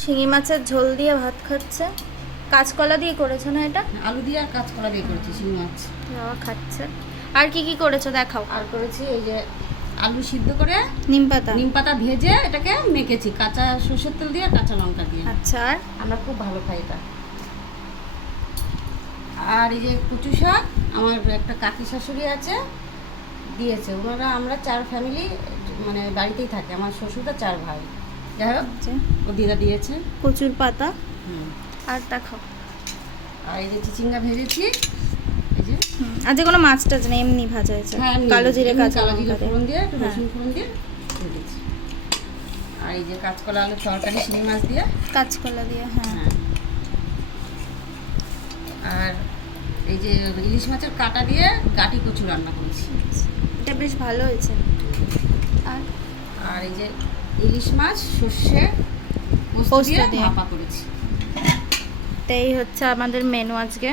শিঙি মাছের ঝোল দিয়ে ভাত খাচ্ছে। কাঁচকলা দিয়ে করেছো না এটা? আলু দিয়ে আর কাঁচকলা দিয়ে করেছি শিঙি মাছ। বাবা খাচ্ছে। আর কি কি করেছো দেখাও। আর করেছি এই যে আলু সিদ্ধ করে নিম পাতা ভেজে এটাকে মেখেছি কাঁচা সরষের তেল দিয়ে কাঁচা লঙ্কা দিয়ে। আচ্ছা। আর আমরা খুব ভালো খাই এটা। আর এই যে কচু শাক আমার একটা কাকি শাশুড়ি আছে দিয়েছে, ওনারা আমরা 4 ফ্যামিলি মানে বাড়িতেই থাকে, আমার শ্বশুরটা 4 ভাই, যাই হোক ও দিদা দিয়েছে। কচুর পাতা। আর দেখাও। আর এই যে চিচিঙ্গা ভেজেছি এই যে। আজ কোনো মাছ টাছ নেই, এমনি ভাজা হয়েছে। হ্যাঁ, কালো জিরে কাঁচা কালো জিরে লঙ্কা ফোড়ন দিয়ে একটু হ্যাঁ। রসুন ফোড়ন দিয়ে ভেজেছি। আর এই যে কাঁচকলা আলু তরকারি শিঙি মাছ দিয়ে। কাঁচকলা দিয়ে হ্যাঁ। হ্যাঁ। আর এই যে ইলিশ মাছের কাঁটা দিয়ে গাটি কচু রান্না করেছি। এটা বেশ ভালো হয়েছে। আর আর এই যে ইলিশ মাছ সর্ষে পোস্ত দিয়ে ভাপা করেছি। তো এই হচ্ছে আমাদের মেনু আজকে।